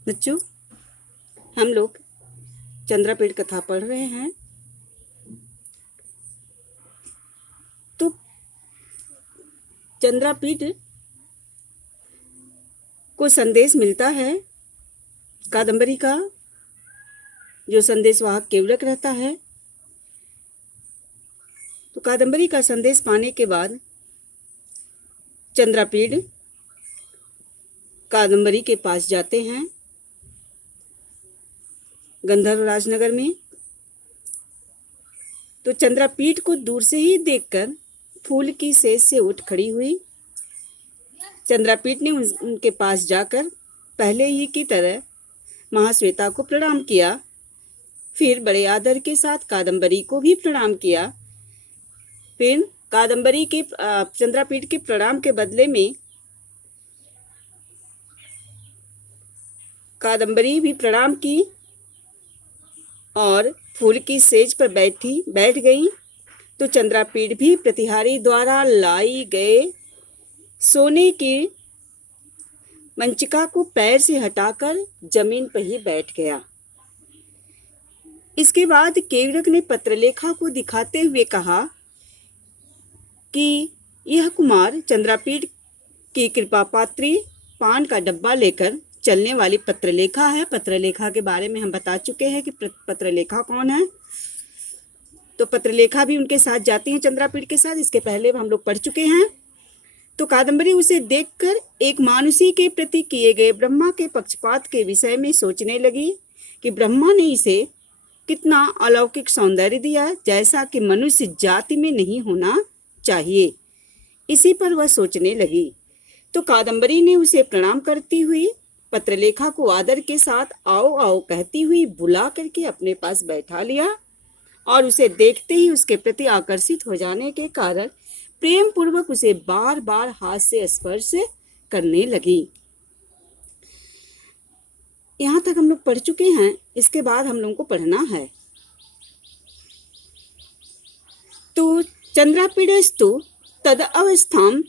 बच्चों, हम लोग चंद्रापीठ कथा पढ़ रहे हैं। तो चंद्रापीठ को संदेश मिलता है कादम्बरी का, जो संदेशवाहक केवलक रहता है। तो कादम्बरी का संदेश पाने के बाद चंद्रापीठ कादम्बरी के पास जाते हैं गंधर्व राजनगर में। तो चंद्रापीठ को दूर से ही देखकर फूल की सेज से उठ खड़ी हुई। चंद्रापीठ ने उनके पास जाकर पहले ही की तरह महाश्वेता को प्रणाम किया, फिर बड़े आदर के साथ कादम्बरी को भी प्रणाम किया। फिर कादम्बरी के चंद्रापीठ के प्रणाम के बदले में कादम्बरी भी प्रणाम की और फूल की सेज पर बैठ गई। तो चंद्रापीठ भी प्रतिहारी द्वारा लाई गए सोने की मंचिका को पैर से हटाकर जमीन पर ही बैठ गया। इसके बाद केवलक ने पत्रलेखा को दिखाते हुए कहा कि यह कुमार चंद्रापीठ की कृपा पात्री पान का डब्बा लेकर चलने वाली पत्रलेखा है। पत्रलेखा के बारे में हम बता चुके हैं कि पत्रलेखा कौन है। तो पत्रलेखा भी उनके साथ जाती हैं चंद्रापीठ के साथ, इसके पहले हम लोग पढ़ चुके हैं। तो कादम्बरी उसे देखकर एक मानुषी के प्रति किए गए ब्रह्मा के पक्षपात के विषय में सोचने लगी कि ब्रह्मा ने इसे कितना अलौकिक सौंदर्य दिया, जैसा कि मनुष्य जाति में नहीं होना चाहिए। इसी पर वह सोचने लगी। तो कादम्बरी ने उसे प्रणाम करती हुई पत्रलेखा को आदर के साथ आओ आओ कहती हुई बुला करके अपने पास बैठा लिया और उसे देखते ही उसके प्रति आकर्षित हो जाने के कारण प्रेम पूर्वक उसे बार बार हाथ से स्पर्श करने लगी। यहाँ तक हम लोग पढ़ चुके हैं। इसके बाद हम लोगों को पढ़ना है। तो चंद्रापीडस्तु तद अवस्थाम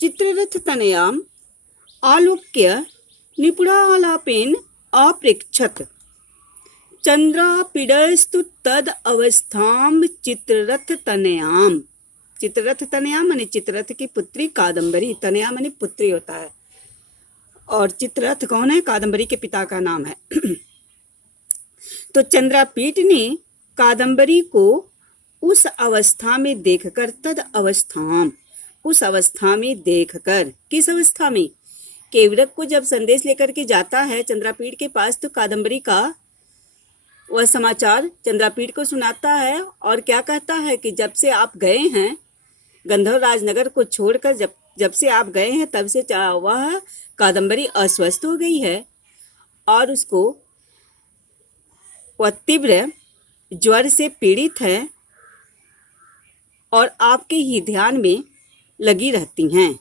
चित्ररथ तनयाम आलोक्य निपुणालापेन अपृच्छत। चंद्रापीडस्तु तद अवस्थाम चित्ररथ तनयाम। चित्ररथ तनया माने चित्ररथ की पुत्री कादम्बरी। तनया माने पुत्री होता है और चित्ररथ कौन है? कादम्बरी के पिता का नाम है। तो चंद्रापीठ ने कादम्बरी को उस अवस्था में देखकर, तद अवस्थाम, उस अवस्था में देखकर, किस अवस्था में? केवलक को जब संदेश लेकर के जाता है चंद्रापीठ के पास, तो कादम्बरी का वह समाचार चंद्रापीठ को सुनाता है और क्या कहता है कि जब से आप गए हैं गंधर्व राजनगर को छोड़कर, जब से आप गए हैं तब से वह कादम्बरी अस्वस्थ हो गई है और उसको वह तीव्र ज्वर से पीड़ित है और आपके ही ध्यान में लगी रहती हैं।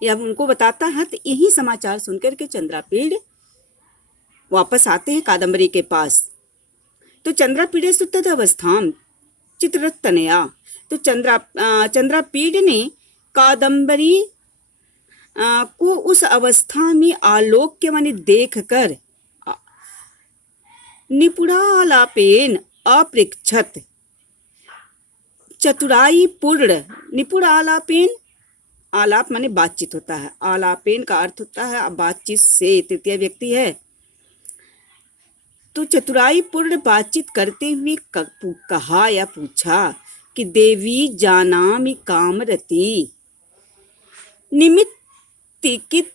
यह उनको बताता है। तो यही समाचार सुनकर के चंद्रापीठ वापस आते हैं कादम्बरी के पास। तो चंद्रापीडस्तु तद अवस्थाम चित्ररथ तनया। तो चंद्रापीठ ने कादम्बरी को उस अवस्था में आलोक्य माने देखकर निपुणालापेन अपृच्छत। चतुराई पूर्ण, निपुण आलापेन, आलाप माने बातचीत होता है, आलापेन का अर्थ होता है बातचीत से, तृतीय व्यक्ति है। तो चतुराई पूर्ण बातचीत करते हुए कहा या पूछा कि देवी जानामि कामरती निमित्तिकृत्य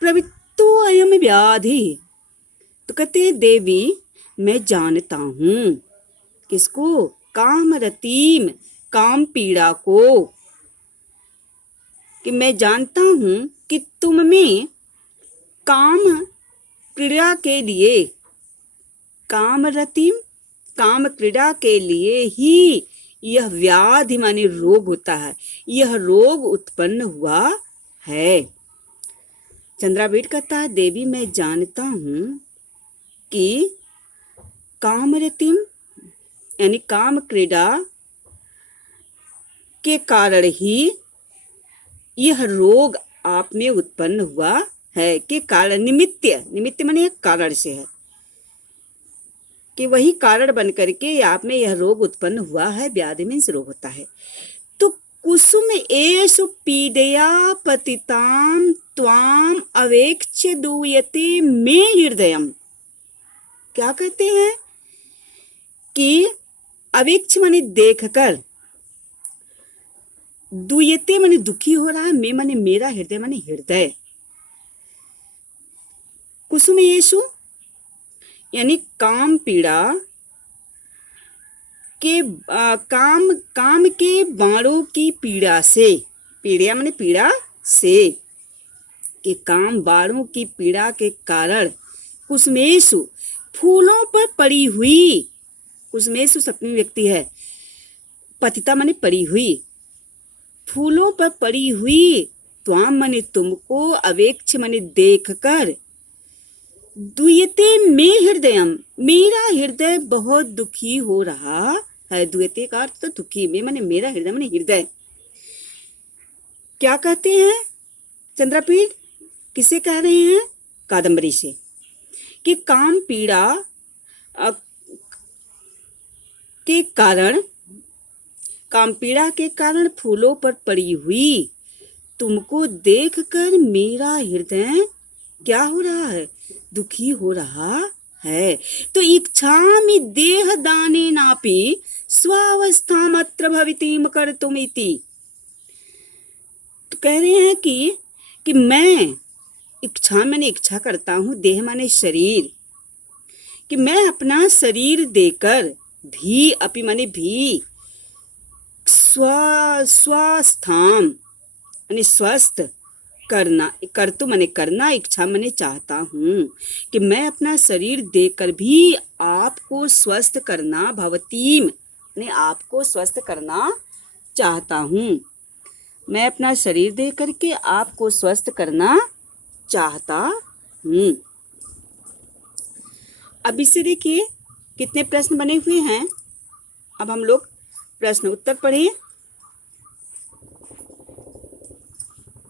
प्रवृत्तो अयम व्याधि। तो कहते देवी मैं जानता हूँ, किसको? कामरतीम, काम पीड़ा को, कि मैं जानता हूँ कि तुम में काम क्रीड़ा के लिए, कामरतीम, काम क्रीड़ा के लिए ही यह व्याधि माने रोग होता है, यह रोग उत्पन्न हुआ है। चंद्रापीठ कहता है देवी मैं जानता हूँ कि कामरतीम यानी काम क्रीड़ा के कारण ही यह रोग आप में उत्पन्न हुआ है कि कारण निमित्त, निमित्त माने कारण से है कि वही कारण बन करके आप में यह रोग उत्पन्न हुआ है। व्याधि मीन्स रोग होता है। तो कुसुम एषु पीडया पतिताम त्वाम अवेक्ष्य दूयते मे हृदयम। क्या कहते हैं कि अवेक्ष माने देखकर, दूयते माने दुखी हो रहा है, मैं माने मेरा, हृदय माने हृदय। कुसुम येषु यानी काम पीड़ा के काम के बाणों की पीड़ा से, पीड़ा माने पीड़ा से, कि काम बाणों की पीड़ा के कारण कुसुमेषु फूलों पर पड़ी हुई, कुसुमेषु सप्तमी व्यक्ति है, पतिता माने पड़ी हुई, फूलों पर पड़ी हुई, त्वाम माने तुमको, अवेक्ष माने देखकर, दुयते मे हृदयम मेरा हृदय बहुत दुखी हो रहा है। दुयते का अर्थ तो दुखी, मे माने मेरा, हृदय माने हृदय। क्या कहते हैं चंद्रापीठ, किसे कह रहे हैं? कादम्बरी से, कि काम पीड़ा के कारण, काम पीड़ा के कारण फूलों पर पड़ी हुई तुमको देखकर मेरा हृदय क्या हो रहा है? दुखी हो रहा है। तो इच्छामि देह दाने नापि स्वावस्थामत्र भवितीम कर्तुमिति। तो कह रहे हैं कि मैं इच्छा माने इच्छा करता हूं, देह माने शरीर, कि मैं अपना शरीर देकर भी, अपि माने भी, स्वस्थाम यानी स्वस्थ करना, कर्तु माने करना, इच्छा माने चाहता हूँ, कि मैं अपना शरीर देकर भी आपको स्वस्थ करना, भवतीम यानी आपको स्वस्थ करना चाहता हूँ। मैं अपना शरीर दे करके आपको स्वस्थ करना चाहता हूँ। अब इससे देखिए कितने प्रश्न बने हुए हैं। अब हम लोग प्रश्न उत्तर पढ़ें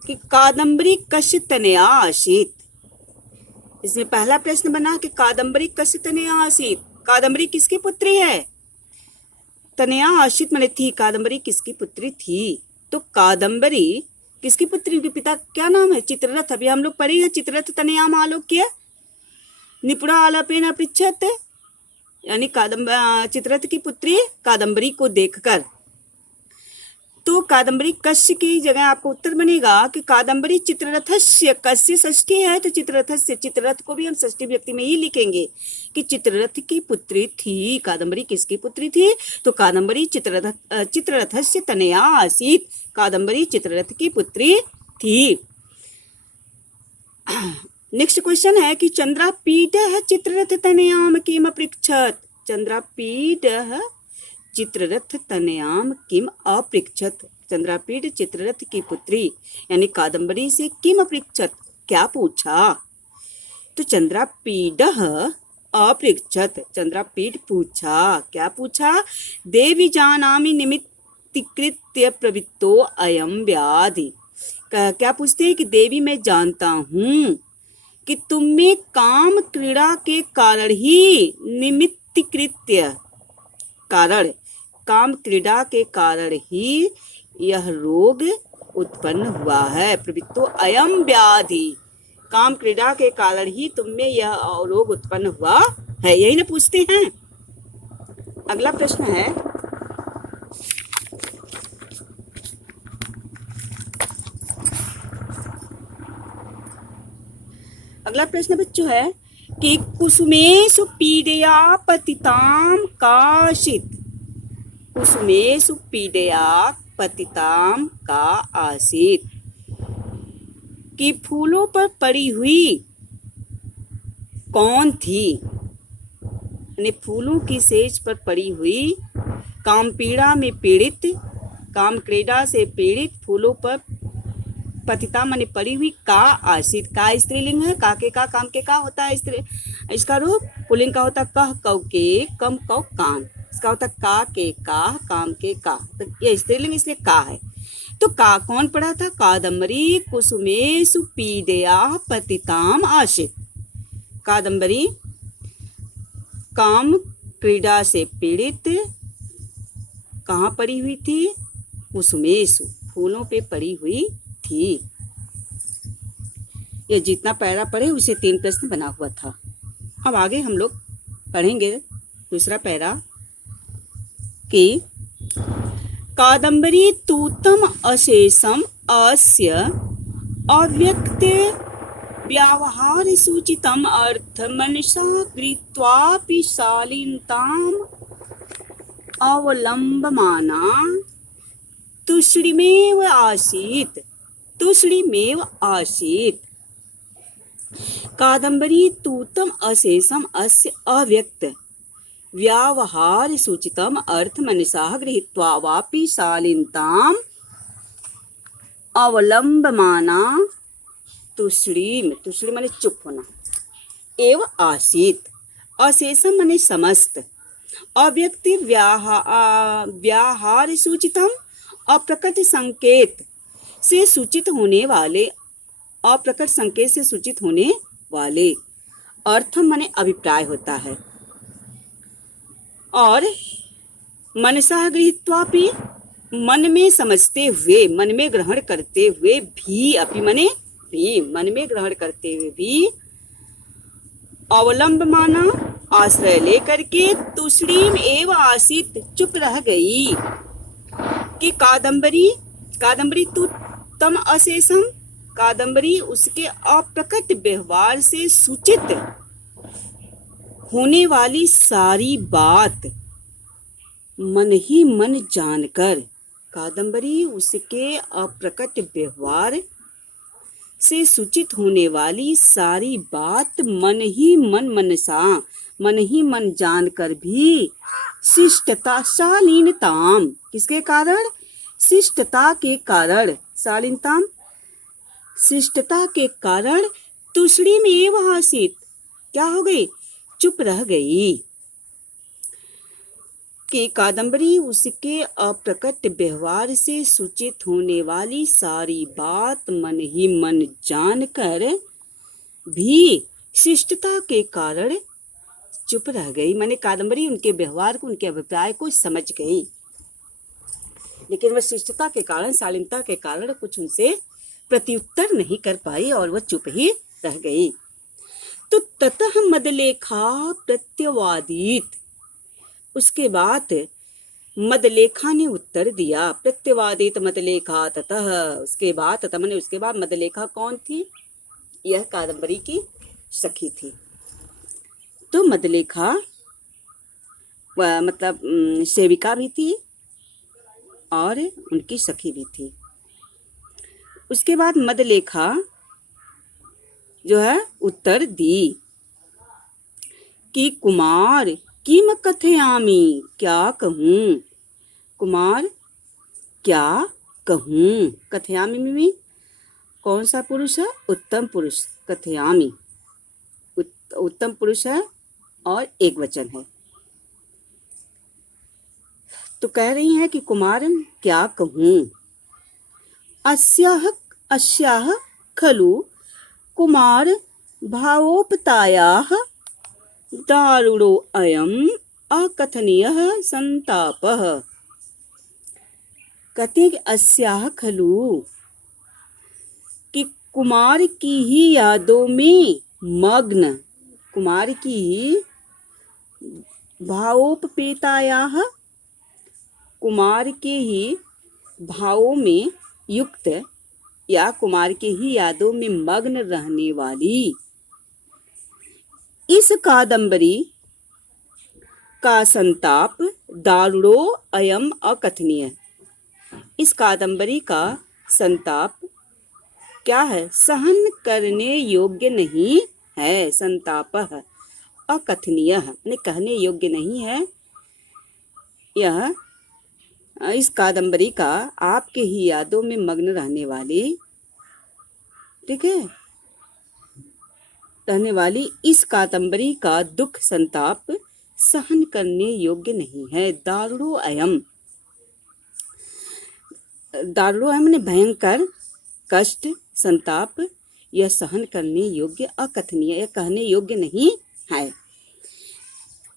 कि कादम्बरी कस्य तनया आसीत। इसमें पहला प्रश्न बना कि कादम्बरी कस्य तनया आसीत, कादम्बरी किसकी पुत्री है? तनया आसीत माने थी, कादम्बरी किसकी पुत्री थी? तो कादम्बरी किसकी पुत्री, उनके पिता क्या नाम है? चित्ररथ। अभी हम लोग पढ़े हैं चित्ररथ तनयाम आलोक्य निपुणा आलापेन पृच्छत, यानी चित्ररथ की पुत्री कादम्बरी को देखकर। तो कादम्बरी कस्य की जगह आपको उत्तर बनेगा कि कादम्बरी चित्ररथस्य, कस्य षष्ठी है तो चित्ररथस्य, चित्ररथ को भी हम षष्ठी व्यक्ति में ही लिखेंगे कि चित्ररथ की पुत्री थी। कादम्बरी किसकी पुत्री थी? तो कादम्बरी चित्ररथस्य तनया आसीत, कादम्बरी चित्ररथ की पुत्री थी। नेक्स्ट क्वेश्चन है कि चंद्रापीडः चित्ररथ तनयाम किम अपृच्छत। चंद्रापीडः चित्ररथ तनयाम किम अपृच्छत। चंद्रापीड चित्ररथ की पुत्री यानी कादम्बरी से किम अपृच्छत, क्या पूछा? तो चंद्रापीडः अपृच्छत, चंद्रापीड पूछा, क्या पूछा? देवी जानामि निमित्तीकृत्य प्रवृत्तो अयम व्याधि। क्या पूछते हैं कि देवी मैं जानता हूँ कि तुम में काम क्रीड़ा के कारण ही, निमित्तीकृत्य कारण, काम क्रीड़ा के कारण ही यह रोग उत्पन्न हुआ है। प्रवृत्तो अयम व्याधि, काम क्रीड़ा के कारण ही तुम में यह रोग उत्पन्न हुआ है, यही ना पूछते हैं। अगला प्रश्न है अगला प्रश्न बच्चों है कि कुसुमेषु पीडया पतिताम काशित। कुसुमेषु पीडया पतिताम का आसित, कि फूलों पर पड़ी हुई कौन थी? यानी फूलों की सेज पर पड़ी हुई, काम पीड़ा में पीड़ित, काम क्रीड़ा से पीड़ित फूलों पर पतिता माने पड़ी हुई का आसित। का स्त्रीलिंग है, का के का काम के का होता है स्त्री, इसका रूप पुल्लिंग का होता कह कौ के कम कौ कान, इसका होता का के का काम के का, तो ये स्त्रीलिंग इसलिए का है। तो का कौन पढ़ा था? कादम्बरी कुसुमेषु पीडया पतिताम आशित। कादम्बरी काम क्रीड़ा से पीड़ित कहाँ पड़ी हुई थी? कुसुमेषु, फूलों पे पड़ी हुई थी। ये जितना पैरा पढ़े उसे 3 प्रश्न बना हुआ था। अब आगे हम लोग पढ़ेंगे दूसरा पैरा कि कादम्बरी तूतम अशेषम अस्य अव्यक्त व्यावहार सूचितम अर्थ मनसा गृहीत्वापि शालीनताम अवलंबमाना तुष्णीमेव आसीत्। तुष्णीमेव आसीत्। कादम्बरी तूतम अशेषम अस्य अव्यक्त व्यावहार सूचितम अर्थ मनसा गृहीत्वा वापि शालीनताम अवलंबमाना तुष्णीम, तुष्णीम माने चुप होना, एव आसीत, अशेषम माने समस्त, अव्यक्ति व्याहार सूचितम अप्रकट संकेत से सूचित होने वाले, अप्रकट संकेत से सूचित होने वाले, अर्थम माने अभिप्राय होता है, और मनसा गृहीत्वापि मन में समझते हुए, मन में ग्रहण करते हुए भी, अपि माने भी, मन में ग्रहण करते हुए भी, अवलंब माना आश्रय लेकर के तुष्णीम एव आसित, चुप रह गई। कि कादम्बरी, कादम्बरी तू तम अशेषम, कादम्बरी उसके अप्रकट व्यवहार से सूचित होने वाली सारी बात मन ही मन जानकर, कादम्बरी उसके अप्रकट व्यवहार से सूचित होने वाली सारी बात मन ही मन, मनसा मन ही मन जानकर भी शिष्टता, शालीनताम, किसके कारण? शिष्टता के कारण, शालीनताम शिष्टता के कारण तुष्णीम एव आसीत, क्या हो गई? चुप रह गई। कि कादम्बरी उसके अप्रकट व्यवहार से सूचित होने वाली सारी बात मन ही मन जानकर भी शिष्टता के कारण चुप रह गई। माने कादम्बरी उनके व्यवहार को, उनके अभिप्राय को समझ गई, लेकिन वह शिष्टता के कारण, शालीनता के कारण कुछ उनसे प्रत्युत्तर नहीं कर पाई और वह चुप ही रह गई। तो ततः मदलेखा प्रत्यवादित, उसके बाद मदलेखा ने उत्तर दिया। प्रत्यवादित मदलेखा ततः, उसके बाद, ततः माने उसके बाद, मदलेखा कौन थी? यह कादम्बरी की सखी थी। तो मदलेखा मतलब सेविका भी थी और उनकी सखी भी थी। उसके बाद मदलेखा जो है उत्तर दी कि कुमार किम कथयामि, क्या कहूँ? कुमार क्या कहूँ? कथयामि में कौन सा पुरुष है? उत्तम पुरुष। कथयामि उत्तम पुरुष है और एक वचन है। तो कह रही हैं कि कुमार क्या कहूँ? अस्याह खलु कुमार भावोपतायाः दारुणो अयम अकथनीयः संतापः। कहते हैं कि अस्याह खलु, कि कुमार की ही यादों में मग्न, कुमार की ही भावोपपेतायाः, कुमार के ही भावों में युक्त या कुमार के ही यादों में मग्न रहने वाली इस कादम्बरी का संताप दारुणो अयम अकथनीय। इस कादम्बरी का संताप क्या है? सहन करने योग्य नहीं है। संतापः अकथनीय, ने कहने योग्य नहीं है। यह इस कादम्बरी का आपके ही यादों में मग्न रहने वाली, ठीक है, रहने वाली इस कादम्बरी का दुख संताप सहन करने योग्य नहीं है। दारुणो अयम, दारुणो है मैंने भयंकर, कष्ट, संताप, यह सहन करने योग्य, अकथनीय, यह कहने योग्य नहीं है।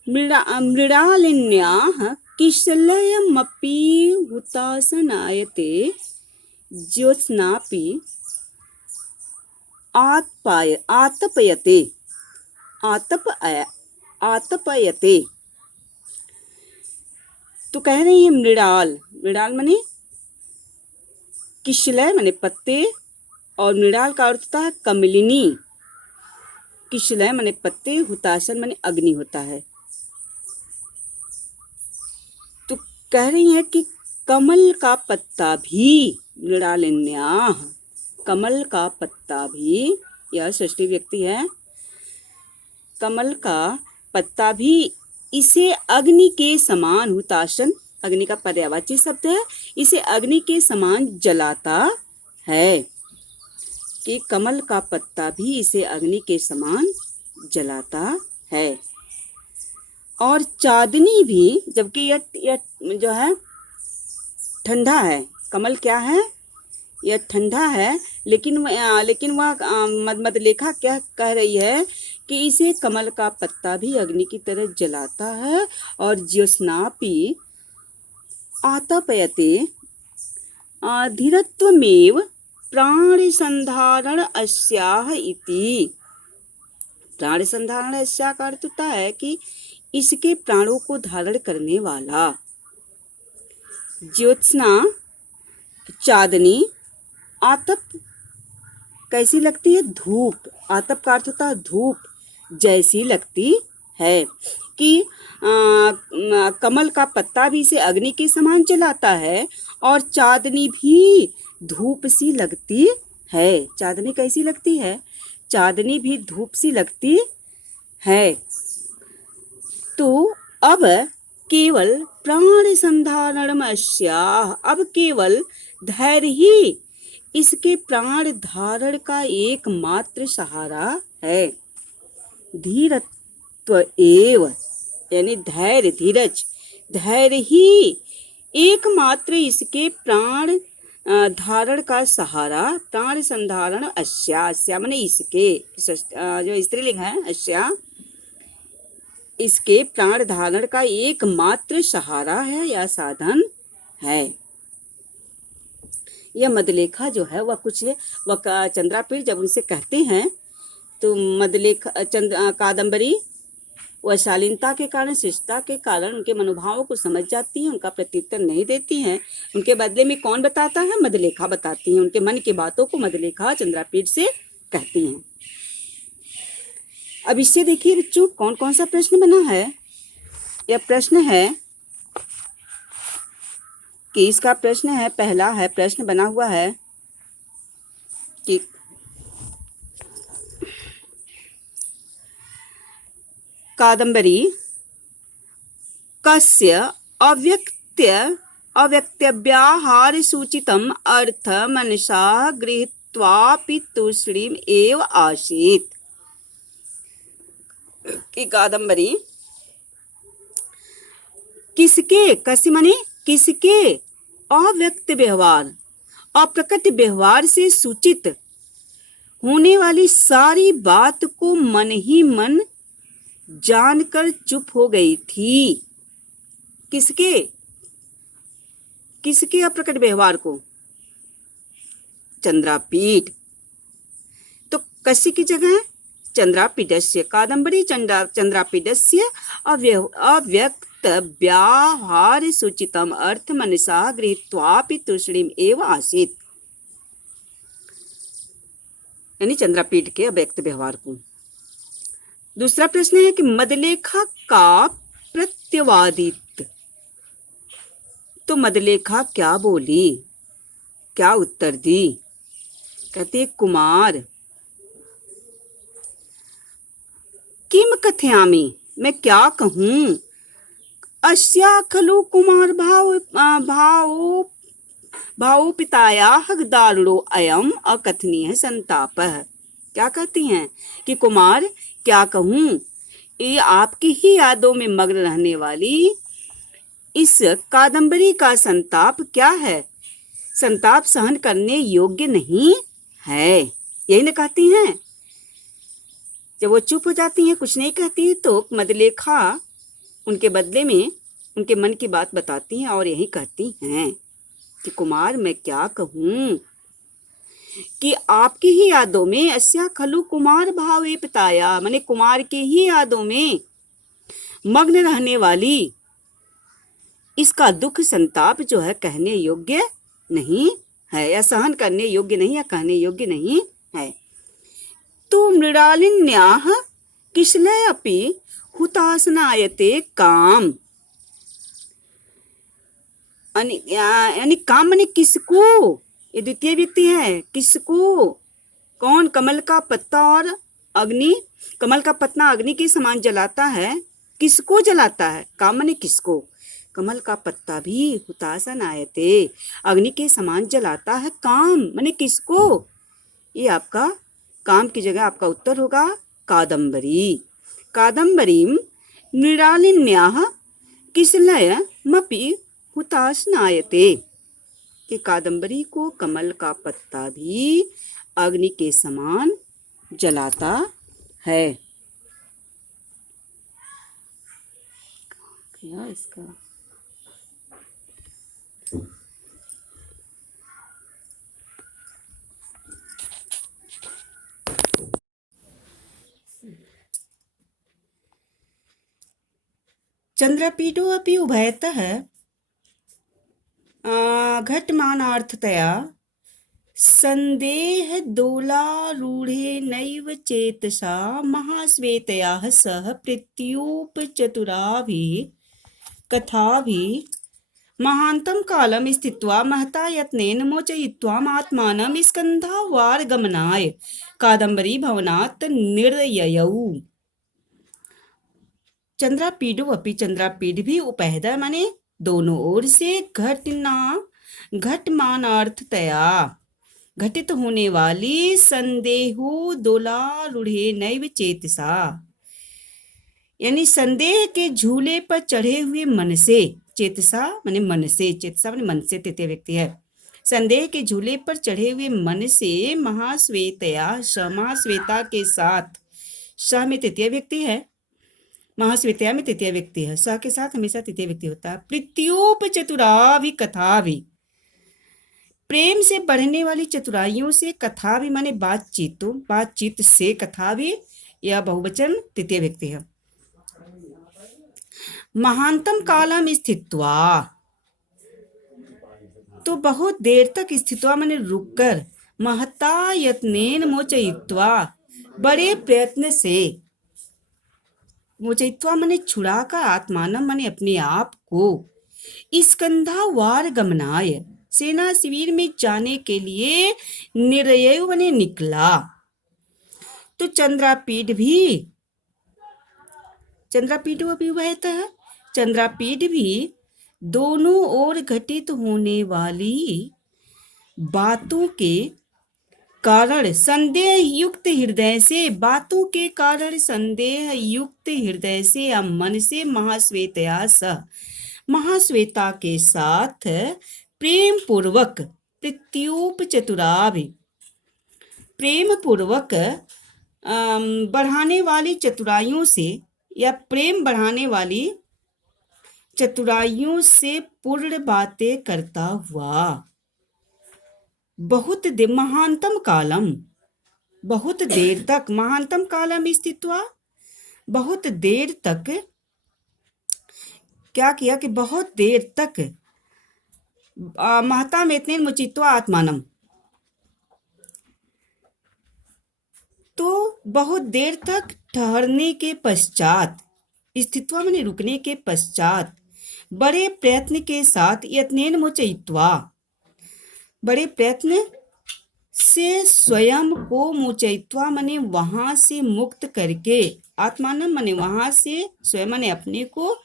मृणालिन्याः किशलयमपि हुताशनायते ज्योत्स्नापि आतपयते आतपयते। तो कह रही है मृणाल, मृणाल माने किशलय माने पत्ते, और मृणाल का अर्थ होता है कमलिनी। किशलय माने पत्ते, हुताशन माने अग्नि होता है। तो कह रही है कि कमल का पत्ता भी, मृणालिन्याः, कमल का पत्ता भी, यह षष्ठी व्यक्ति है, कमल का पत्ता भी इसे अग्नि के समान, हुताशन अग्नि का पर्यायवाची शब्द है, इसे अग्नि के समान जलाता है। कि कमल का पत्ता भी इसे अग्नि के समान जलाता है। और चांदनी भी, जबकि यह जो है ठंडा है, कमल क्या है, यह ठंडा है, लेकिन वह मधुलेखा क्या कह रही है कि इसे कमल का पत्ता भी अग्नि की तरह जलाता है। और ज्योत्स्नापि आतपयते धीरत्वमेव प्राण संधारण अस्याह इति। प्राण संधारण अस्याह का अर्थ होता है कि इसके प्राणों को धारण करने वाला। ज्योत्स्ना चांदनी, आतप कैसी लगती है, धूप, आतप का अर्थ होता है धूप जैसी लगती है। कि कमल का पत्ता भी इसे अग्नि के समान जलाता है, और चांदनी भी धूप सी लगती है। चांदनी कैसी लगती है, चांदनी भी धूप सी लगती है। तो अब केवल प्राण संधारणम अस्याः, अब केवल धैर्य ही इसके प्राण धारण का एकमात्र सहारा है। धीरत्व एव यानी धैर्य, धीरज, धैर्य ही एकमात्र इसके प्राण धारण का सहारा। प्राण संधारण अस्या, अस्या माने इसके, जो स्त्रीलिंग है अस्या, इसके प्राण धारण का एकमात्र सहारा है या साधन है। यह मधुलेखा जो है वह कुछ है, वह चंद्रापीठ जब उनसे कहते हैं तो मधुलेखा कादम्बरी वह शालीनता के कारण, शिष्टता के कारण उनके मनोभावों को समझ जाती हैं, उनका प्रत्युत्तर नहीं देती हैं। उनके बदले में कौन बताता है, मधुलेखा बताती हैं। उनके मन की बातों को मधुलेखा चंद्रापीठ से कहती हैं। अब इससे देखिए बच्चों कौन कौन सा प्रश्न बना है। यह प्रश्न है कि इसका प्रश्न है, पहला है प्रश्न बना हुआ है कि कादम्बरी कस्य अव्यक्तव्याहार सूचितम अर्थ मनसा गृहीत्वापि तूष्णीम एव आसीत्। कि कादम्बरी किसके, कस्य माने किसके, अव्यक्त व्यवहार, अप्रकट व्यवहार से सूचित होने वाली सारी बात को मन ही मन जानकर चुप हो गई थी। किसके, किसके अप्रकट व्यवहार को, चंद्रापीठ। तो कस्य की जगह चंद्रापीठस्य, कादम्बरी चंद्रापीठस्य अव्यक्त व्याहार सूचितम अर्थ मनसा गृहीत्वापि तूष्णीम एव आसीत्। यानी चंद्रापीठ के अव्यक्त व्यवहार को। दूसरा प्रश्न है कि मधुलेखा का प्रत्यवादित, तो मधुलेखा क्या बोली, क्या उत्तर दी। कहते कुमार किम कथयामि, मैं क्या कहूं, अस्या खलु कुमार भावोपितायाः दारुणो अयम अकथनीय संतापः। क्या कहती हैं कि कुमार क्या कहूं, ये आपकी ही यादों में मग्न रहने वाली इस कादम्बरी का संताप क्या है। संताप सहन करने योग्य नहीं है। यही ना कहती हैं। जब वो चुप हो जाती हैं, कुछ नहीं कहती, तो मदलेखा उनके बदले में उनके मन की बात बताती हैं और यही कहती हैं कि कुमार मैं क्या कहूँ कि आपकी ही यादों में अस्या खलु कुमार भावे पिताया, माने कुमार की ही यादों में मग्न रहने वाली इसका दुख संताप जो है कहने योग्य नहीं है, या सहन करने योग्य नहीं, या कहने योग्य नहीं है। तो मृणालिन्याः किशलय अपि हुतासनायते काम, यानी काम माने किसको, ये द्वितीय व्यक्ति है। किसको, कौन? कमल का पत्ता और अग्नि, कमल का पत्ता अग्नि के समान जलाता है, किसको जलाता है? काम माने किसको। कमल का पत्ता भी हुतासन आयते, अग्नि के समान जलाता है, काम माने किसको। ये आपका काम की जगह आपका उत्तर होगा कादम्बरी। कादम्बरीम मृणालिन्याः किशलय मपि हुतासनायते, कि कादम्बरी को कमल का पत्ता भी अग्नि के समान जलाता है। क्या इसका चंद्रपीठो अपि उभयतः घटमानार्थतया संदेह दोलारूढ़े नैव चेतसा महाश्वेतया सह प्रत्युपचतुराभि कथाभि महान्तं कालं स्थित्वा महता यत्नेन मोचयित्वामात्मानं स्कन्धावारगमनाय कादम्बरी भवनात् निर्ययौ। चंद्रापीडो अपि, चंद्रापीड भी उपहदा माने दोनों ओर से घटमानार्थतया घटित होने वाली संदेहो दोलारूढ़े नैव चेतसा, यानी संदेह के झूले पर चढ़े हुए मन से, चेतसा माने मन से, चेतसा माने मन से, तृतीय व्यक्ति है। संदेह के झूले पर चढ़े हुए मन से महाश्वेतया, महाश्वेता के साथ, स में तृतीय व्यक्ति है, महाश्वेतया में तृतीय व्यक्ति है, स के साथ हमेशा तृतीय व्यक्ति होता है। प्रत्युपचतुराभि कथा भी, प्रेम से बढ़ने वाली चतुराइयों से, कथा भी माने बातचीत, तो बातचीत से कथा भी, यह बहुवचन तृतीय व्यक्ति है। महानतम कालम स्थित्वा, तो बहुत देर तक स्थित्वा माने रुककर, महता यत्नेन मोचयित्वा, बड़े प्रयत्न से, मोचयित्वा माने छुड़ाकर, आत्मानम माने अपने आप को, स्कंधावार गमनाय, सेना शिविर में जाने के लिए, निर्यय माने निकला। तो चंद्रापीठ भी, चंद्रापीठ भी बहता है, चंद्रापीठ भी दोनों ओर घटित होने वाली बातों के कारण संदेह युक्त हृदय से, बातों के कारण संदेह युक्त हृदय से या मन से, महाश्वेतया सह, महाश्वेता के साथ प्रेम पूर्वक, प्रत्युपचतुराभि, प्रेम पूर्वक बढ़ाने वाली चतुराइयों से, या प्रेम बढ़ाने वाली चतुराइयों से पूर्ण बातें करता हुआ, बहुत महानतम कालम, बहुत देर तक, महानतम कालम स्थित्वा, बहुत देर तक क्या किया कि बहुत देर तक, महता मेतने मुचित्वा आत्मानम, तो बहुत देर तक ठहरने के पश्चात, स्थित्वा माने रुकने के पश्चात, बड़े प्रयत्न के साथ, यत्नेन मोचयित्वा, बड़े प्रयत्न से स्वयं को, मोचयित्वा माने वहां से मुक्त करके, आत्मानम माने वहां से, स्वयं माने अपने को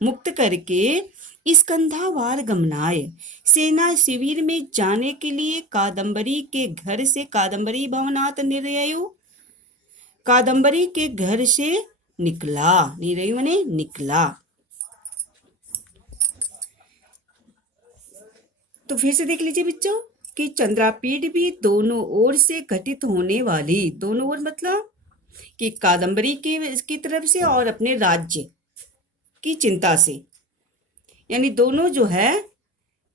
मुक्त करके, स्कंधावार गमनाय, सेना शिविर में जाने के लिए, कादम्बरी के घर से, कादम्बरी भवनात् निर्ययु, कादम्बरी के घर से निकला, निर्ययु माने निकला। तो फिर से देख लीजिए बच्चों कि चंद्रापीठ भी दोनों ओर से घटित होने वाली, दोनों ओर मतलब कि कादम्बरी की तरफ से और अपने राज्य की चिंता से, यानी दोनों जो है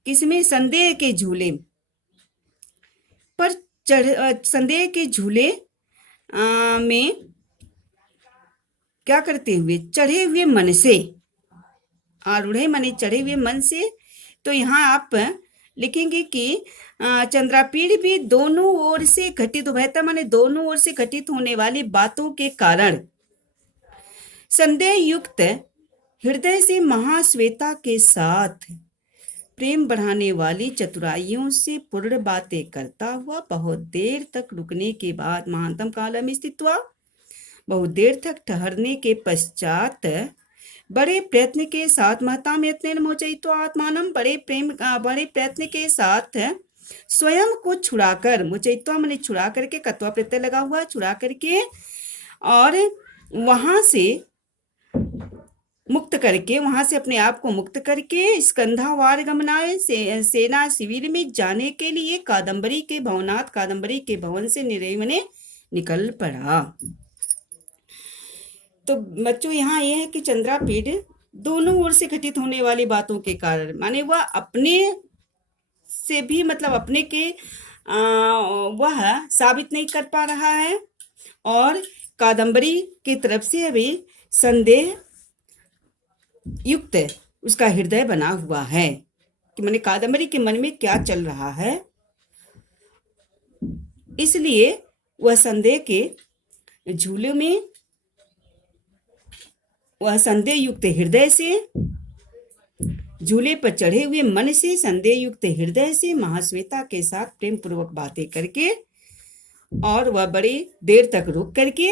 किसमें, संदेह के झूले पर संदेह के झूले में क्या करते हुए, चढ़े हुए मन से, आरूढ़ माने चढ़े हुए मन से। तो यहाँ आप लिखेंगे कि चंद्रापीठ भी दोनों ओर से घटित, उभयता माने दोनों ओर से घटित होने वाली बातों के कारण संदेह युक्त हृदय से महाश्वेता के साथ प्रेम बढ़ाने वाली चतुराइयों से पूर्ण बातें करता हुआ बहुत देर तक रुकने के बाद महानतम कालम स्थित्वा, बहुत देर तक ठहरने के पश्चात बड़े प्रयत्न के साथ महताम यत्नेन मोचयित्वा आत्मानम, बड़े प्रयत्न के साथ स्वयं को छुड़ाकर, मोचयित्वा माने छुड़ा करके, कत्वा प्रत्यय लगा हुआ, छुड़ा करके और वहां से मुक्त करके, वहां से अपने आप को मुक्त करके स्कंधावार गमनाय, सेना शिविर में जाने के लिए कादम्बरी के भवनाथ, कादम्बरी के भवन से निर्मने निकल पड़ा। तो बच्चों यहाँ ये है कि चंद्रापीठ दोनों ओर से घटित होने वाली बातों के कारण, माने वह अपने से भी मतलब अपने के वह साबित नहीं कर पा रहा है और कादम्बरी की तरफ से अभी संदेह युक्त उसका हृदय बना हुआ है कि माने कादम्बरी के मन में क्या चल रहा है, इसलिए वह संदेह के झूले में, वह संदेह युक्त हृदय से, झूले पर चढ़े हुए मन से, संदेह युक्त हृदय से महाश्वेता के साथ प्रेम पूर्वक बातें करके और वह बड़ी देर तक रुक करके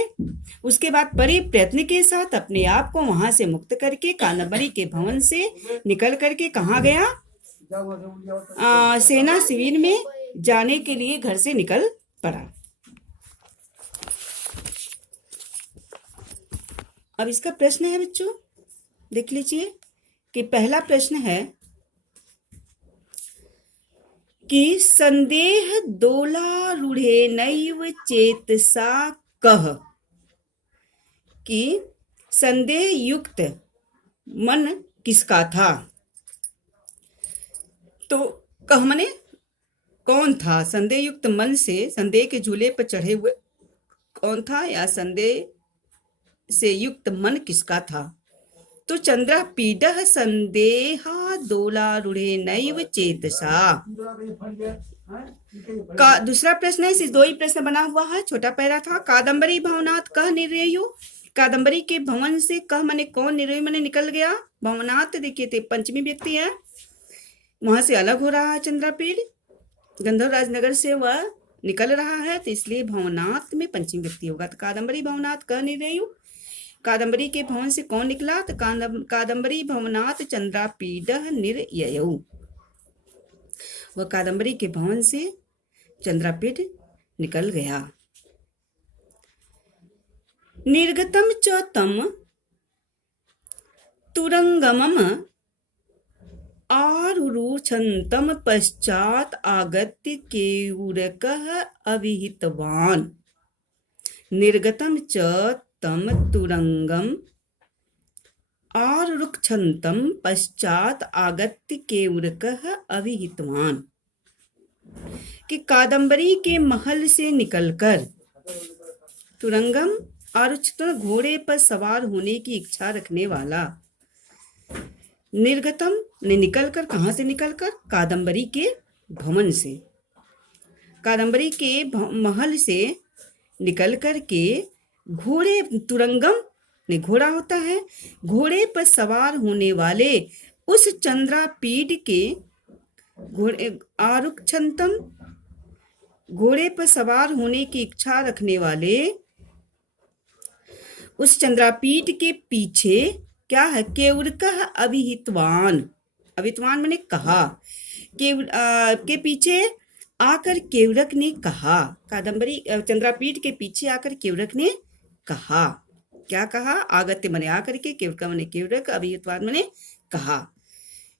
उसके बाद बड़े प्रयत्न के साथ अपने आप को वहां से मुक्त करके कादम्बरी के भवन से निकल करके कहाँ गया, सेना शिविर में जाने के लिए घर से निकल पड़ा। अब इसका प्रश्न है बच्चों, देख लीजिए कि पहला प्रश्न है कि संदेह दोलारूढ़े नैव चेतसा कह, कि संदेह युक्त मन किसका था। तो कह मने कौन था, संदेह युक्त मन से संदेह के झूले पर चढ़े हुए कौन था, या संदेह से युक्त मन किसका था। तो चंद्रापीडः संदेहा दोलारूढ़े नैव चेतसा का दूसरा प्रश्न है, इस दो ही प्रश्न बना हुआ है, छोटा पैरा था। कादम्बरी भवनाथ कह निर्ययु, कादम्बरी के भवन से कह मने कौन, निर्ययु मने निकल गया, भवनाथ देखिए थे पंचमी व्यक्ति है, वहां से अलग हो रहा है चंद्रापीठ, गंधर्व राजनगर से वह निकल रहा है, तो इसलिए भवनाथ में पंचमी व्यक्ति होगा। तो कादम्बरी भवनाथ कह निर्ययु, कादम्बरी के भवन से कौन निकला, तो कादम्बरी भवनाथ चंद्रापीडः निर्ययौ, वह कादम्बरी के भवन से चंद्रापीठ निकल गया। निर्गतम च तम तुरंगमम आरुरुछन्तम पश्चात आगत्य केयूरकः अविहितवान्, निर्गतम च तम तुरंगम आरुरुक्षन्तम पश्चात आगत्य केयूरकः अविहितवान्, कि कादम्बरी के महल से निकलकर तुरंगम आरुक्षित घोड़े पर सवार होने की इच्छा रखने वाला, निर्गतम ने निकलकर, कहां से निकलकर, कादम्बरी के भवन से, कादम्बरी के महल से निकल कर के घोड़े, तुरंगम ने घोड़ा होता है, घोड़े पर सवार होने वाले उस चंद्रापीठ के घोड़े, आरुक्षन्तम घोड़े पर सवार होने की इच्छा रखने वाले उस चंद्रापीठ के पीछे क्या है, केयूरकः अविहितवान्, अविहितवान् मैंने कहा, के पीछे आकर केयूरक ने कहा, कादम्बरी चंद्रापीठ के पीछे आकर केयूरक ने कहा, क्या कहा, आगत्य मने आकर के, केयूरक मने केयूरक, अविहितवान् मने कहा,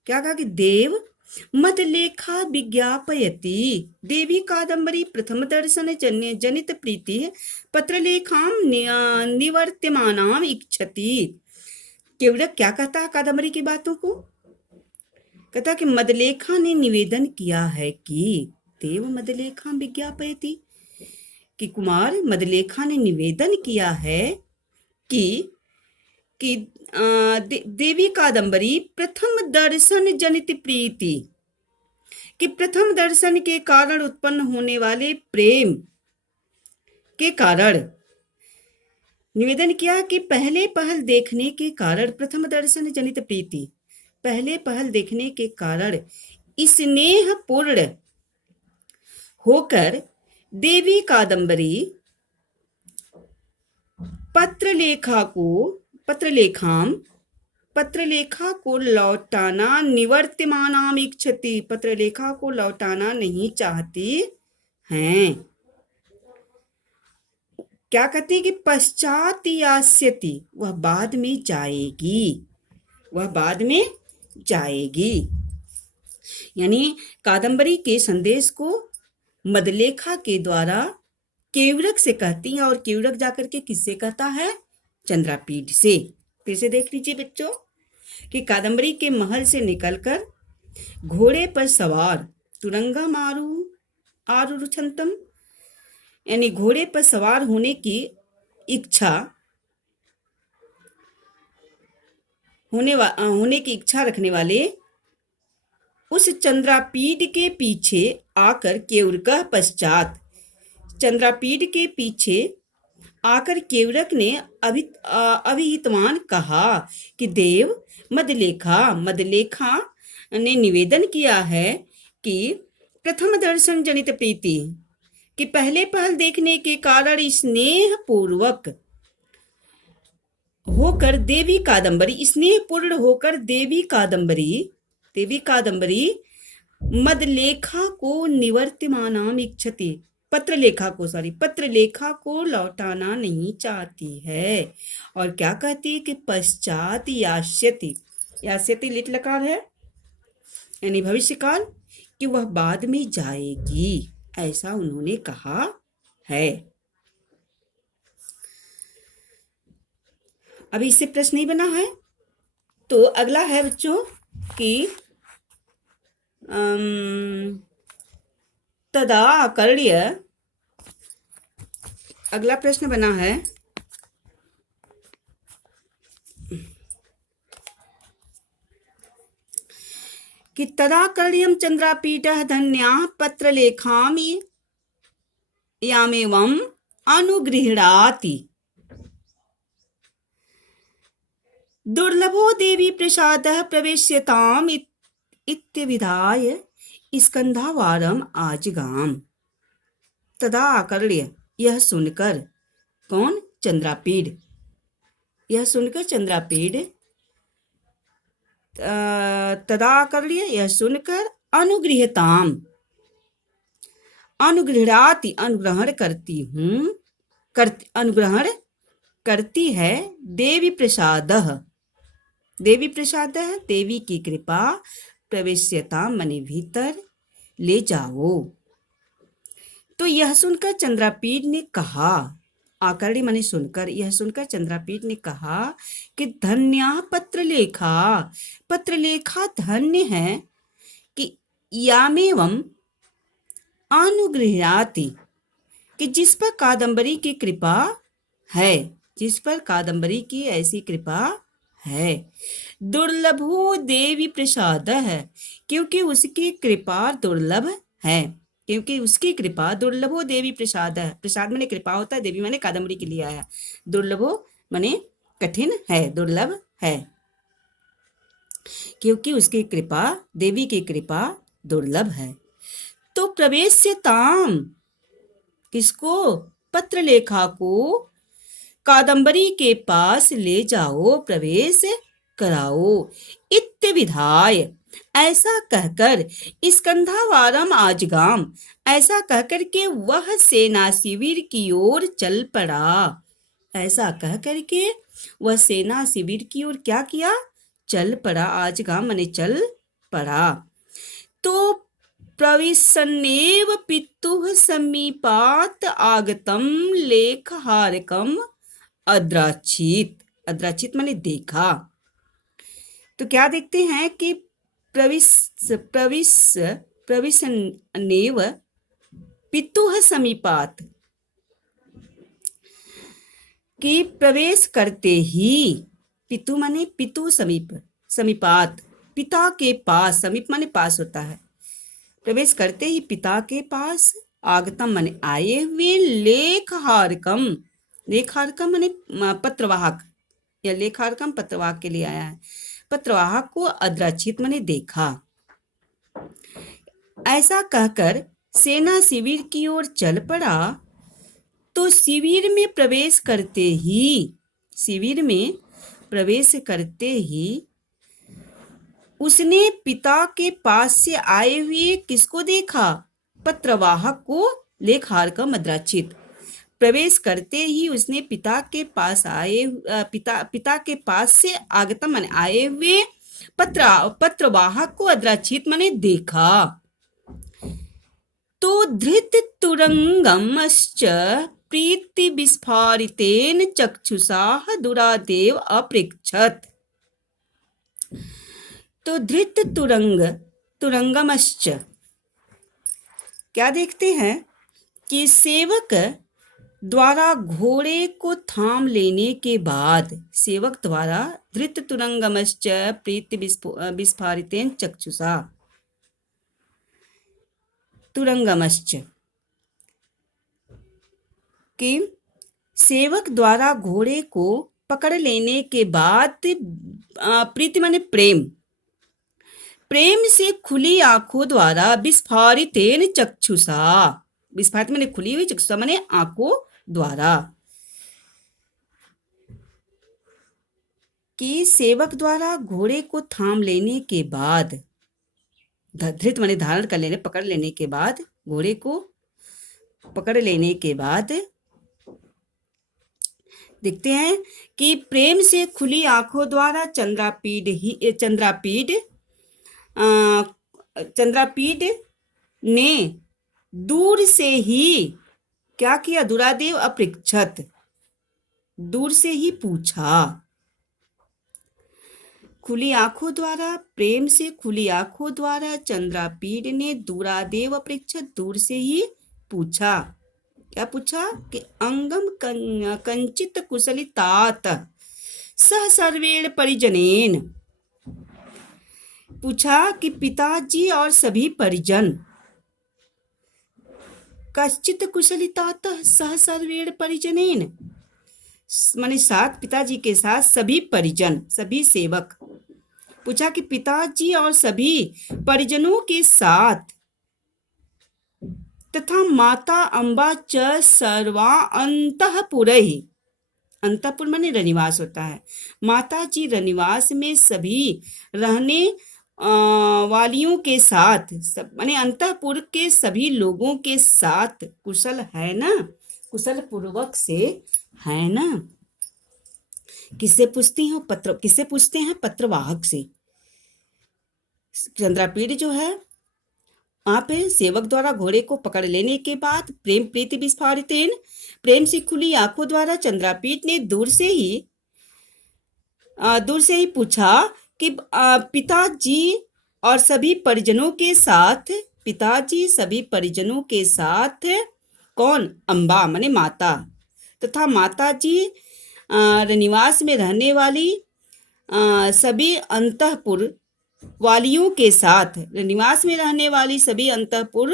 क्या कहा कि देव मदलेखा विज्ञापयति देवी कादम्बरी प्रथम दर्शन जनित प्रीति पत्रलेखां निवर्त्यमानाम इच्छति। केवड़क क्या कहता है कादम्बरी की बातों को? कहता कि मदलेखा ने निवेदन किया है कि देव मदलेखा विज्ञापयति, कि कुमार मदलेखा ने निवेदन किया है कि देवी कादम्बरी प्रथम दर्शन जनित प्रीति, कि प्रथम दर्शन के कारण उत्पन्न होने वाले प्रेम के कारण निवेदन किया कि पहले पहल देखने के कारण, प्रथम दर्शन जनित प्रीति, पहले पहल देखने के कारण स्नेह पूर्ण होकर देवी कादम्बरी पत्रलेखा को लौटाना निवर्तमानाम इच्छति, पत्रलेखा को लौटाना नहीं चाहती हैं। क्या कहती है कि पश्चात यास्यति, वह बाद में जाएगी, वह बाद में जाएगी। यानी कादम्बरी के संदेश को मदलेखा के द्वारा केवड़क से कहती है, और केवड़क जाकर के किससे कहता है? चंद्रापीठ से। फिर से देख लीजिए बच्चों कि कादम्बरी के महल से निकलकर घोड़े पर सवार तुरंगा मारू आरुरुछंतम, यानी घोड़े पर सवार होने की इच्छा रखने वाले उस चंद्रापीठ के पीछे आकर केवड़क ने अभिहितवान कहा कि देव मदलेखा ने निवेदन किया है कि प्रथम दर्शन जनित प्रीति, कि पहले पहल देखने के कारण स्नेह पूर्ण होकर देवी कादम्बरी मदलेखा को निवर्तमानाम इच्छति, पत्रलेखा को लौटाना नहीं चाहती है। और क्या कहती है कि पश्चात यास्यति लिट लकार है, यानी भविष्य काल, कि वह बाद में जाएगी, ऐसा उन्होंने कहा है। अभी इससे प्रश्न नहीं बना है, तो अगला है बच्चों कि तदा आकर्ण्य, अगला प्रश्न बना है कि तदाकर्ण्यं चंद्रापीठः धन्याः पत्रलेखां यामेवम् अनुगृह्णाति, दुर्लभो देवी प्रसादः प्रवेश्यताम् इत्यभिधाय स्कंधावारम आजगाम। तदा आकर्ण्य, यह सुनकर, कौन? चंद्रापीठ, यह सुनकर चंद्रापीठ, तदा आकर्ण्य, यह सुनकर अनुगृह्णाति, अनुग्रहण करती है देवी प्रसादः, देवी की कृपा, प्रवेश्यता मने भीतर ले जाओ। तो यह सुनकर चंद्रापीठ ने कहा, आकर्ण्य मने सुनकर, यह सुनकर चंद्रापीठ ने कहा कि धन्या पत्रलेखा धन्य है कि यामेवम अनुगृह्णाति, कि जिस पर कादम्बरी की कृपा है, जिस पर कादम्बरी की ऐसी कृपा है। दुर्लभो देवी प्रसाद है, क्योंकि उसकी कृपा दुर्लभ है, क्योंकि उसकी कृपा, दुर्लभो देवी प्रसाद है, प्रसाद माने कृपा होता है, देवी माने कादम्बरी के लिए आया, दुर्लभो माने कठिन है, दुर्लभ है, क्योंकि उसकी कृपा, देवी की कृपा दुर्लभ है। तो प्रवेश्यताम, किसको? पत्रलेखा को कादम्बरी के पास ले जाओ, प्रवेश कराओ। इत्यविधाय, ऐसा कहकर, स्कंधावारम आजगाम, ऐसा कहकर के वह सेना शिविर की ओर चल पड़ा, ऐसा कहकर के वह सेना शिविर की ओर क्या किया? चल पड़ा, आजगाम माने चल पड़ा। तो प्रविशन्नेव पितुः समीपात् आगतं लेखहारकम् अद्राक्षित। अद्राक्षित माने देखा। तो क्या देखते हैं कि प्रविशन्नेव पितुः समीपात्, कि प्रवेश करते ही, पितु माने पितु समीप, समीपात पिता के पास, समीप माने पास होता है, प्रवेश करते ही पिता के पास, आगतम माने आए हुए, लेखहारकम, लेखहारकम माने पत्रवाहक, या लेखहारकम पत्रवाहक के लिए आया है, पत्रवाहक को अद्राक्षित माने देखा। ऐसा कहकर सेना शिविर की ओर चल पड़ा। तो शिविर में प्रवेश करते ही, शिविर में प्रवेश करते ही उसने पिता के पास से आए हुए किसको देखा? पत्रवाहक को, लेखहारकम अद्राक्षित। प्रवेश करते ही उसने पिता के पास आए, पिता के पास से आगतम माने आए हुए पत्रवाहक को अद्राक्षित माने देखा। तो धृत तुरंगमश्च प्रीति विस्फारितेन चक्षुषा दुरादेव अपृच्छत। तो धृत तुरंगमश्च, क्या देखते हैं कि सेवक द्वारा घोड़े को थाम लेने के बाद, सेवक द्वारा धृत तुरंगमश्च प्रीति विस्फारितेन चक्षुषा, तुरंगमश्च, कि सेवक द्वारा घोड़े को पकड़ लेने के बाद प्रीति माने प्रेम, प्रेम से खुली आंखों द्वारा विस्फारितेन चक्षुषा, विस्फारित माने खुली हुई, चक्षुषा माने आंखों द्वारा, कि सेवक द्वारा घोड़े को थाम लेने के बाद, धृत माने धारण कर लेने, पकड़ लेने के बाद, घोड़े को पकड़ लेने के बाद देखते हैं कि प्रेम से खुली आंखों द्वारा चंद्रापीड ने दूर से ही क्या किया? दुरादेव अपृच्छत, दूर से ही पूछा। खुली आंखों द्वारा, प्रेम से खुली आंखों द्वारा चंद्रापीड ने दुरादेव अपृच्छत, दूर से ही पूछा। क्या पूछा? कि अंगम कंचित कुशलितात सह सर्वेण परिजनेन, पूछा कि पिताजी और सभी परिजन, कश्चित कुशलितात सह सर्वेण परिजनेन माने साथ, पिताजी के साथ सभी परिजन, सभी सेवक, पूछा कि पिताजी और सभी परिजनों के साथ, तथा माता अम्बा च सर्वा अंतःपुरैः, अंतःपुर माने रनिवास होता है, माता जी रनिवास में सभी रहने वालियों के साथ, सब माने अंतःपुर के सभी लोगों के साथ कुशल है ना, कुशल पूर्वक से है ना। किससे पूछती हैं? किससे पूछते हैं? पत्रवाहक से। चंद्रापीड जो है वहां पे सेवक द्वारा घोड़े को पकड़ लेने के बाद प्रेम प्रीति विस्फारितेन, प्रेम से खुली आंखों द्वारा चंद्रापीड ने दूर से ही पूछा कि पिताजी और सभी परिजनों के साथ, पिताजी सभी परिजनों के साथ कौन? अम्बा माने माता, तथा माता जी निवास में रहने वाली सभी अंतःपुर वालियों के साथ, निवास में रहने वाली सभी अंतःपुर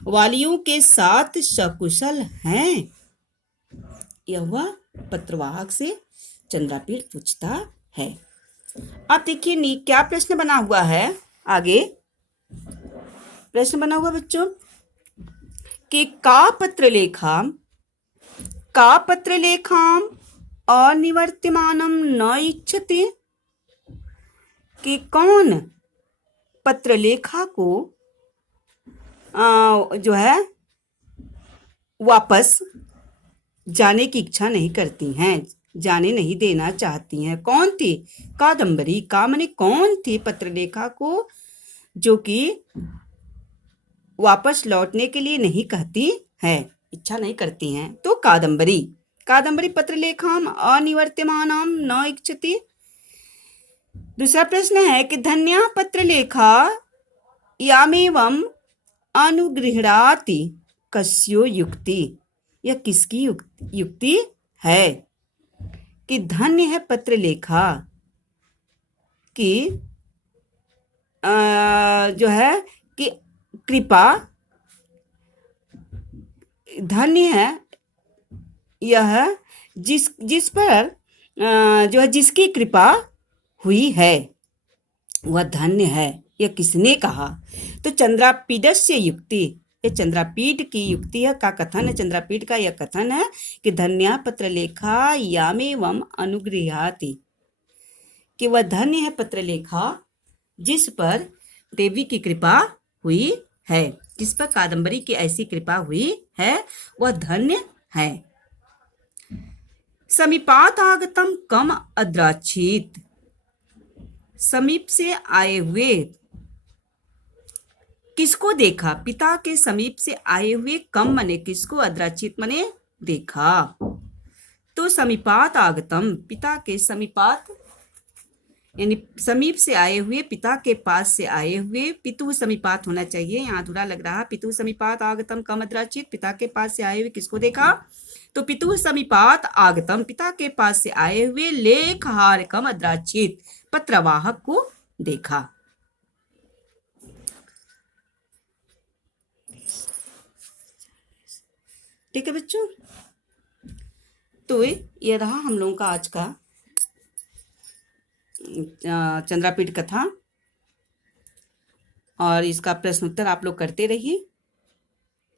वालियों के साथ सकुशल हैं। यह वह पत्रवाहक से चंद्रापीड पूछता है। अब देखिए क्या प्रश्न बना हुआ है। आगे प्रश्न बना हुआ बच्चों कि का पत्रलेखाम अनिवर्तमानम न इच्छते, कि कौन पत्रलेखा को जो है वापस जाने की इच्छा नहीं करती हैं, जाने नहीं देना चाहती हैं। कौन थी? कादम्बरी, का माने कौन थी? पत्रलेखा को जो कि वापस लौटने के लिए नहीं कहती है, इच्छा नहीं करती हैं, तो कादम्बरी। कादम्बरी पत्रलेखाम अनिवर्त्यमानाम न इच्छति। दूसरा प्रश्न है कि धन्या पत्रलेखा यामेवम अनुगृह्णाति कस्यो युक्ति। यह किसकी युक्ति है कि धन्य है पत्रलेखा कि जो है कि कृपा, धन्य है यह जिस पर जो है जिसकी कृपा हुई है वह धन्य है। यह किसने कहा? तो चंद्रापीडस्य युक्ति, ये चंद्रापीड की युक्ति है का कथन है। चंद्रापीड का यह कथन है कि धन्या पत्रलेखा यामेवम अनुगृह्णाति, कि वह धन्य है पत्रलेखा जिस पर देवी की कृपा हुई है, जिस पर कादम्बरी की ऐसी कृपा हुई है वह धन्य है। समीपात आगतम कम अद्राक्षित, समीप से आए हुए किसको देखा? पिता के समीप से आए हुए कम मने किसको? अद्राक्षित मने देखा। तो समीपात आगतम, पिता के समीपात यानी समीप से आए हुए, पिता के पास से आए हुए, पितु समीपात होना चाहिए, यहाँ अधूरा लग रहा। पितु समीपात आगतम कम अद्राक्षित, पिता के पास से आए हुए किसको देखा? तो पितु समीपात आगतम, पिता के पास से आए हुए लेखहार कम अद्राक्षित, पत्रवाहक को देखा। ठीक है बच्चों, तो ये रहा हम लोगों का आज का चंद्रापीठ कथा, और इसका प्रश्न उत्तर आप लोग करते रहिए।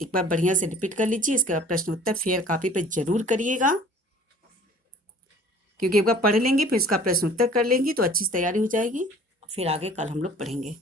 एक बार बढ़िया से रिपीट कर लीजिए, इसके बाद प्रश्न उत्तर फेयर कॉपी पे जरूर करिएगा, क्योंकि एक बार पढ़ लेंगे फिर इसका प्रश्न उत्तर कर लेंगे तो अच्छी तैयारी हो जाएगी। फिर आगे कल हम लोग पढ़ेंगे।